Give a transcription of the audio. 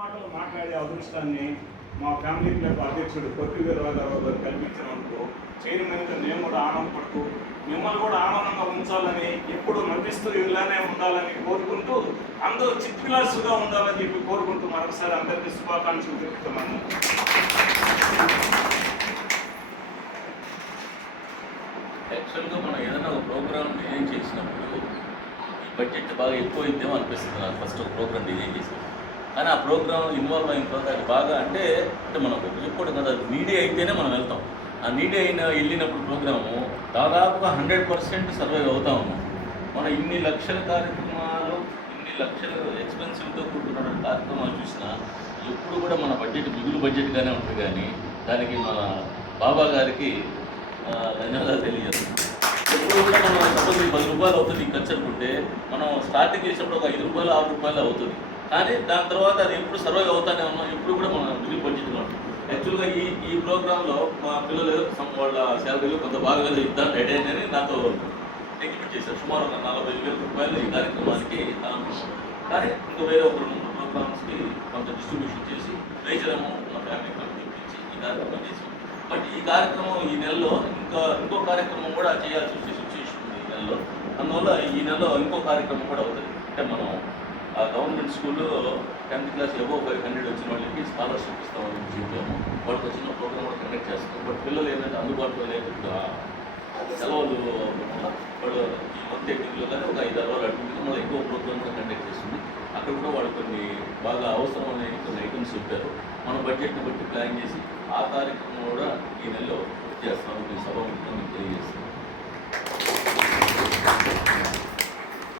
మాటలు మాట్లాడే అదృష్టాన్ని మా ఫ్యామిలీ క్లబ్ అధ్యక్షుడు కొత్తి వీరరాఘరావు గారు కల్పించినందుకు చైర్మన్గా నేను కూడా ఆనందపడుతూ మిమ్మల్ని కూడా ఆనందంగా ఉంచాలని ఎప్పుడు నవ్విస్తూ ఇలానే ఉండాలని కోరుకుంటూ అందరూ చిత్ క్లాసుగా ఉండాలని చెప్పి కోరుకుంటూ మరొకసారి అందరికీ శుభాకాంక్షలు తెలుపుతున్నాను. యాక్చువల్గా మనం ఏదైనా ఒక ప్రోగ్రామ్ డిజైన్ చేసినప్పుడు ఈ బడ్జెట్ బాగా ఎక్కువ అయిద్దేమో అనిపిస్తుంది నాకు. ఫస్ట్ ఒక ప్రోగ్రామ్ డిజైన్ చేసినప్పుడు కానీ ఆ ప్రోగ్రామ్ ఇన్వాల్వ్ అయిన తర్వాత అది బాగా అంటే మనకు చెప్పుకోవడం కదా, నీడీ అయితేనే మనం వెళ్తాం. ఆ నీడీ అయిన వెళ్ళినప్పుడు ప్రోగ్రాము దాదాపుగా 100% సర్వైవ్ అవుతా ఉన్నాం. మనం ఇన్ని లక్షల కార్యక్రమాలు, ఇన్ని లక్షల ఎక్స్పెన్సివ్తో కూడుకున్న కార్యక్రమాలు చూసినా ఎప్పుడు కూడా మన బడ్జెట్ మిగులు బడ్జెట్గానే ఉంటుంది. కానీ దానికి మన బాబా గారికి ధన్యవాదాలు తెలియజేస్తాం. ఎప్పుడు కూడా మనం సపోజ్ 10 రూపాయలు అవుతుంది ఖర్చు అనుకుంటే మనం స్టార్టింగ్ చేసినప్పుడు ఒక 5 రూపాయలు 6 రూపాయలు అవుతుంది. కానీ దాని తర్వాత అది ఎప్పుడు సర్వైవ్ అవుతానే ఉన్నాం. ఎప్పుడు కూడా మనం మిగిలి బడ్జెట్గా ఉంటాం. యాక్చువల్గా ఈ ప్రోగ్రాంలో మా పిల్లలు వాళ్ళ శాలరీలు కొంత బాగా ఇద్దాం రెడీ అని నాతో ఎగ్జిబిట్ చేశారు. సుమారు 40,000 రూపాయలు ఈ కార్యక్రమానికి. కానీ ఇంకా వేరే ఒక 2 ప్రోగ్రామ్స్కి కొంత డిస్ట్రిబ్యూషన్ చేసి మేజర్ అమౌంట్ మా ఫ్యామిలీ పంపించి ఈ కార్యక్రమం చేసాం. బట్ ఈ కార్యక్రమం ఈ నెలలో ఇంకో కార్యక్రమం కూడా చేయాల్సి వచ్చే సిచ్యువేషన్ ఉంది ఈ నెలలో. అందువల్ల ఈ నెలలో ఇంకో కార్యక్రమం కూడా అవుతుంది. అంటే మనం ఆ గవర్నమెంట్ స్కూల్లో 10th క్లాస్ అబోవ్ 500 వచ్చిన వాళ్ళకి స్కాలర్షిప్ ఇస్తామని చెప్పాము. వాళ్ళకి వచ్చిన ప్రోగ్రామ్ కూడా కండక్ట్ చేస్తాం. బట్ పిల్లలు ఏంటంటే అందుబాటులో లేకుండా సెలవులు వల్ల వాళ్ళు ఈ మంత్ ఎండింగ్లో కానీ ఒక 5-6 రోజులు అడుగుతుంది. మళ్ళీ ఎక్కువ ప్రోగ్రామ్ కూడా కండక్ట్ చేస్తుంది. అక్కడ కూడా వాళ్ళు కొన్ని బాగా అవసరమైన కొన్ని ఐటమ్స్ చెప్పారు. మన బడ్జెట్ని బట్టి ప్లాన్ చేసి ఆ కార్యక్రమం కూడా ఈ నెలలో చేస్తాము. మీ సభ మీకు తెలియజేస్తాం.